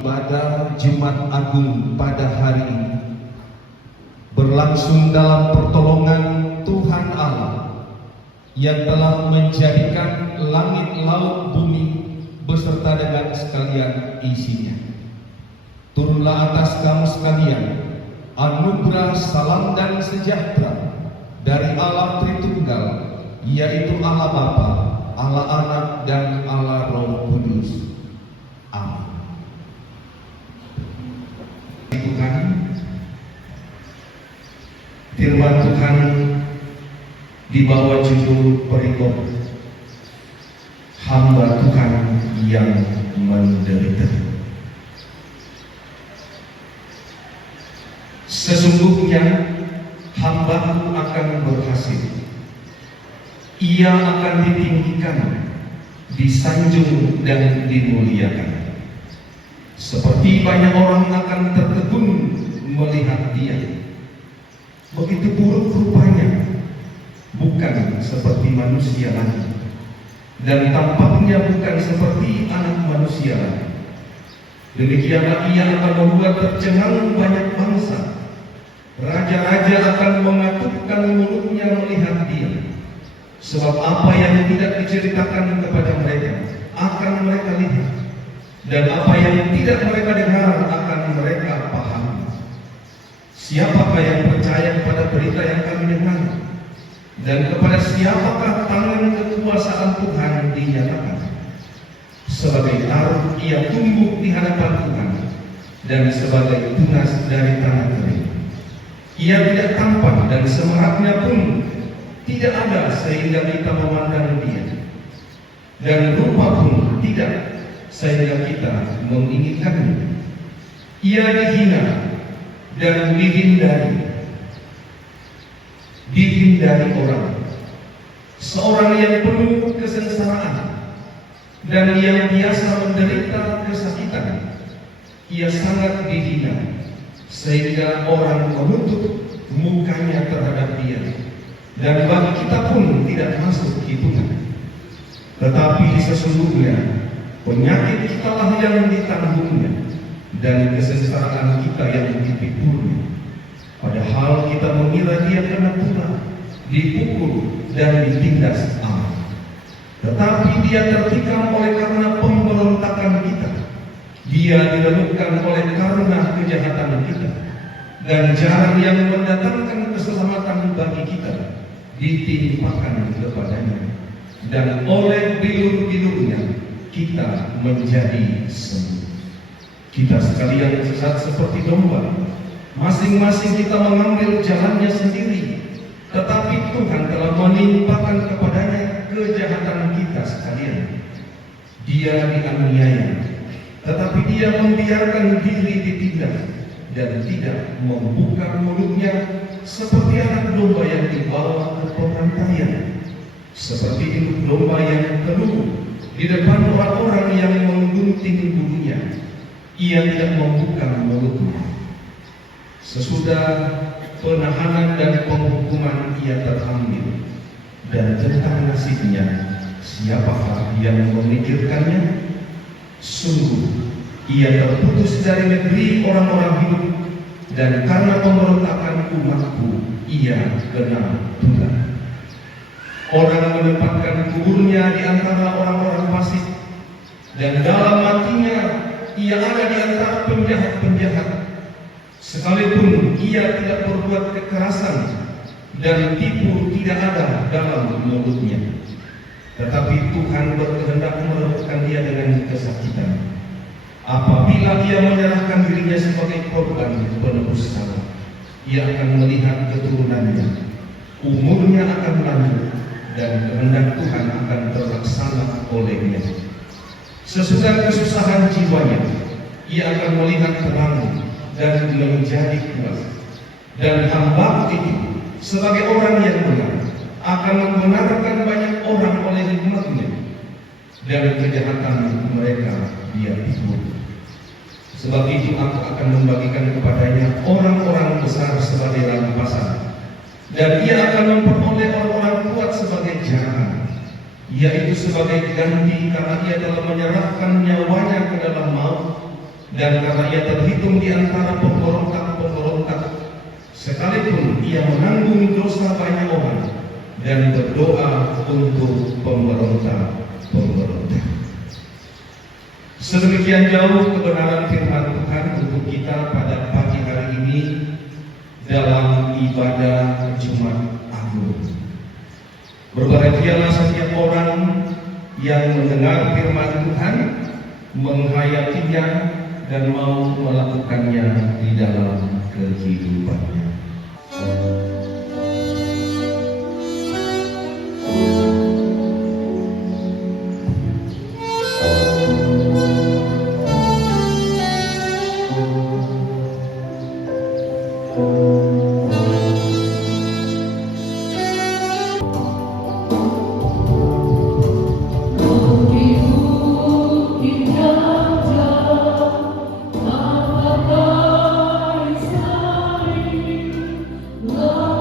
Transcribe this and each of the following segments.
Ibadah Jumat Agung pada hari ini berlangsung dalam pertolongan Tuhan Allah yang telah menjadikan langit, laut, bumi beserta dengan sekalian isinya. Turunlah atas kamu sekalian anugerah, salam dan sejahtera dari Allah Tritunggal, yaitu Allah Bapa, Allah Anak dan Allah Roh Kudus. Amin. Tuhan, firman Tuhan di bawah judul perikop hamba Tuhan yang menderita. Sesungguhnya hamba-Mu akan berhasil, ia akan ditinggikan, disanjung dan dimuliakan. Seperti banyak orang akan tertegun melihat dia. Begitu buruk rupanya, bukan seperti manusia lagi, dan tampaknya bukan seperti anak manusia lagi. Demikianlah ia akan membuat tercengang banyak bangsa. Raja-raja akan mengatupkan mulutnya melihat dia. Sebab apa yang tidak diceritakan kepada mereka akan mereka lihat, dan apa yang tidak mereka dengar akan mereka pahami. Siapakah yang percaya kepada berita yang kami dengar? Dan kepada siapakah tangan kekuasaan Tuhan dinyatakan? Sebagai taruh ia tumbuh di hadapan Tuhan, dan sebagai tunas dari tanah kering. Ia tidak tampan dan semeratnya pun tidak ada sehingga kita memandang dia, dan rupa pun tidak sehingga kita menginginkannya. Ia dihina dan dihindari orang, seorang yang penuh kesengsaraan dan yang biasa menderita kesakitan. Ia sangat dihina sehingga orang menutup mukanya terhadap dia, dan bagi kita pun tidak masuk hitungan. Tetapi sesungguhnya penyakit kita lah yang ditanggungnya, dan kesengsaraan kita yang dipikulnya. Padahal kita mengira dia kena pula, dipukul dan ditindas Allah. Tetapi dia tertikam oleh karena pemberontakan kita, dia diremukkan oleh karena kejahatan kita, dan jalan yang mendatangkan keselamatan bagi kita ditimpakan kepadanya, dan oleh bilur-bilurnya kita menjadi sembuh. Kita sekalian sesat seperti domba, masing-masing kita mengambil jalannya sendiri, tetapi Tuhan telah menimpakan kepadanya kejahatan kita sekalian. Dia dianiaya, tetapi dia membiarkan diri ditindas, dan tidak membuka mulutnya, seperti anak domba yang dibawa ke pembantaian, seperti induk domba yang teluh di depan orang-orang yang menggunting bulunya. Ia tidak membuka mulutnya. Sesudah penahanan dan penghukuman ia terambil, dan tentang nasibnya siapakah yang memikirkannya? Sungguh ia terputus dari negeri orang-orang hidup, dan karena pemberontakan umatku ia kena tulah. Orang menempatkan kuburnya di antara orang-orang fasik, dan dalam matinya ia ada di antara penjahat-penjahat. Sekalipun ia tidak berbuat kekerasan, dan tipu tidak ada dalam mulutnya, tetapi Tuhan berkehendak meremukkan dia dengan kesakitan. Apabila ia menyerahkan dirinya sebagai korban penebus salah, ia akan melihat keturunannya, umurnya akan lanjut, dan kehendak Tuhan akan terlaksana olehnya. Sesudah kesusahan jiwanya, ia akan melihat terang dan menjadi kuat. Dan hamba itu sebagai orang yang benar akan membenarkan banyak orang oleh hikmatnya, dan kejahatan mereka dia pikul. Sebab itu aku akan membagikan kepadanya orang-orang besar sebagai rampasan, dan ia akan memperoleh orang-orang kuat sebagai jarahan, yaitu sebagai ganti karena ia telah menyerahkan nyawanya ke dalam maut dan karena ia terhitung di antara pemberontak-pemberontak, sekalipun ia menanggung dosa banyak orang dan berdoa untuk pemberontak-pemberontak. Sedemikian jauh kebenaran firman Tuhan untuk kita pada pagi hari ini dalam ibadah Jumat Agung. Berbahagialah setiap orang yang mendengar firman Tuhan, menghayatinya, dan mau melakukannya di dalam kehidupannya. Love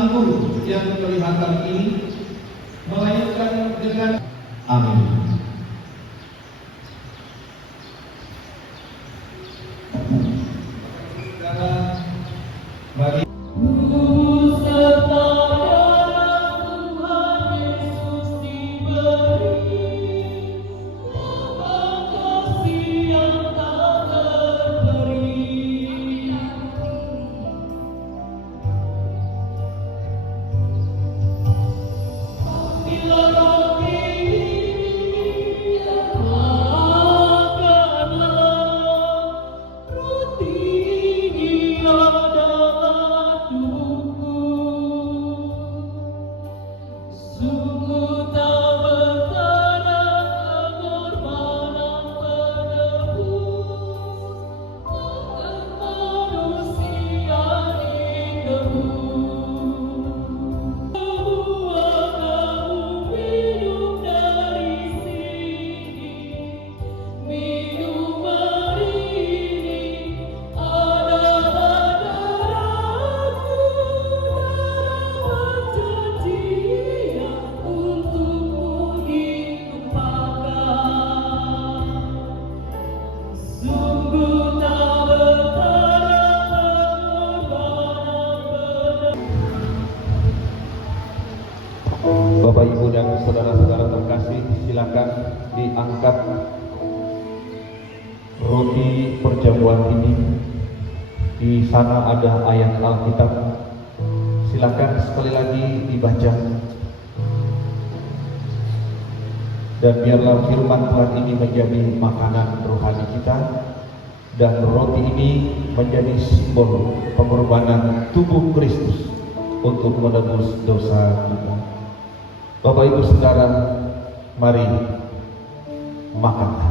anggur yang kelihatan ini, melainkan dengan amin. Mari Bapak Ibu dan saudara-saudara terkasih, silakan diangkat roti perjamuan ini. Di sana ada ayat Alkitab. Silakan sekali lagi dibaca. Dan biarlah firman Tuhan ini menjadi makanan rohani kita, dan roti ini menjadi simbol pengorbanan tubuh Kristus untuk menebus dosa kita. Bapak Ibu Saudara, mari makan.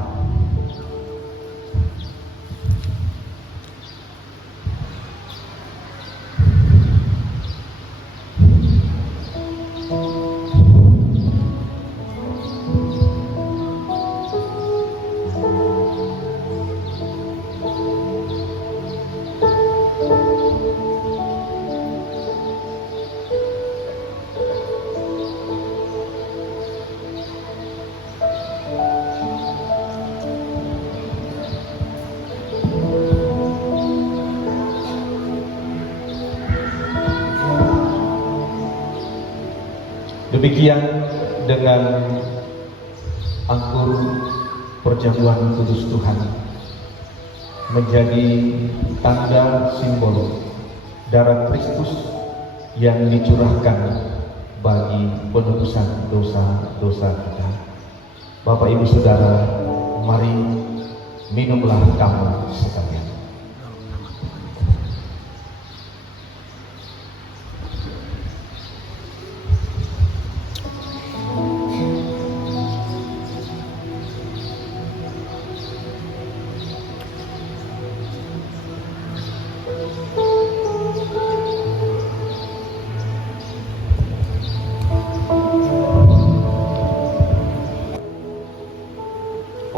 Demikian dengan anggur perjamuan kudus Tuhan menjadi tanda simbol darah Kristus yang dicurahkan bagi penebusan dosa-dosa kita. Bapak Ibu Saudara, mari minumlah kamu sekalian.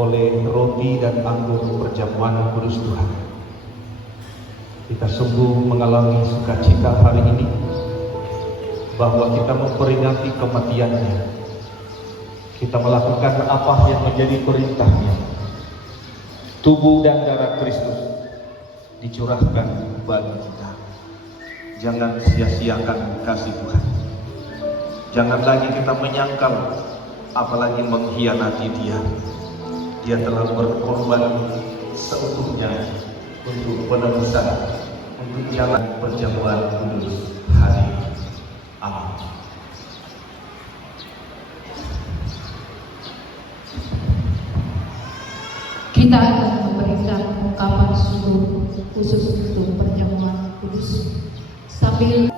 Oleh roti dan anggur perjamuan kudus Tuhan, kita sungguh mengalami sukacita hari ini bahwa kita memperingati kematiannya. Kita melakukan apa yang menjadi perintahnya. Tubuh dan darah Kristus dicurahkan bagi kita. Jangan sia-siakan kasih Tuhan. Jangan lagi kita menyangkal, apalagi mengkhianati Dia. Dia telah berkorban seutuhnya untuk penebusan, untuk jalan perjamuan kudus hari ini. Amin. Kita akan memberikan ungkapan syukur khusus untuk perjamuan kudus sambil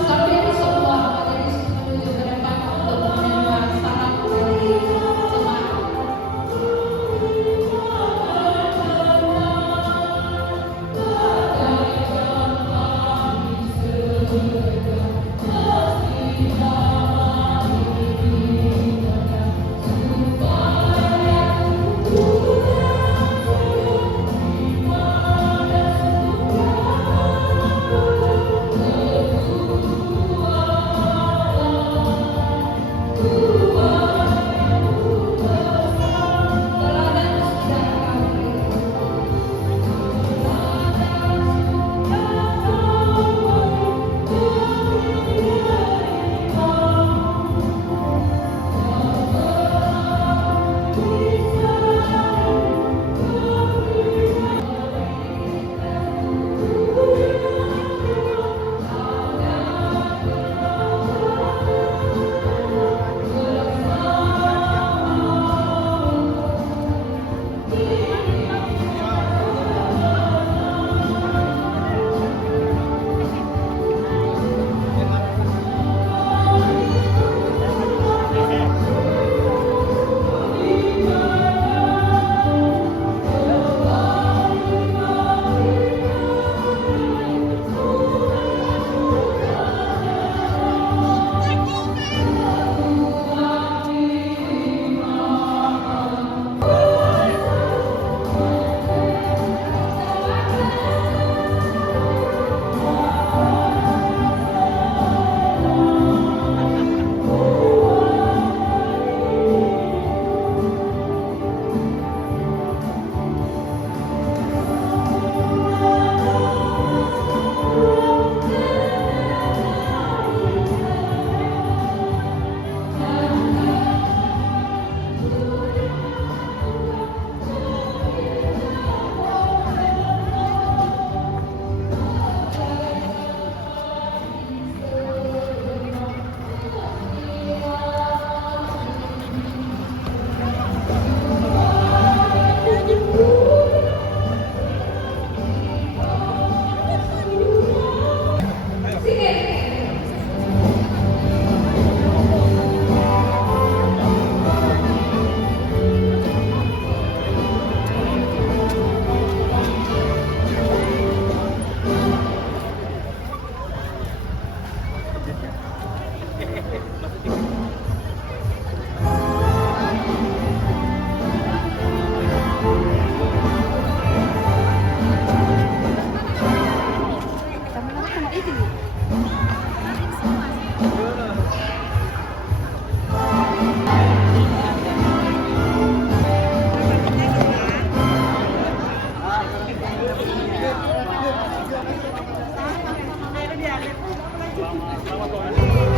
Sambil semua menjadi menuju ke depan untuk menerima salam dari jemaat. Teladan sejarah Selamat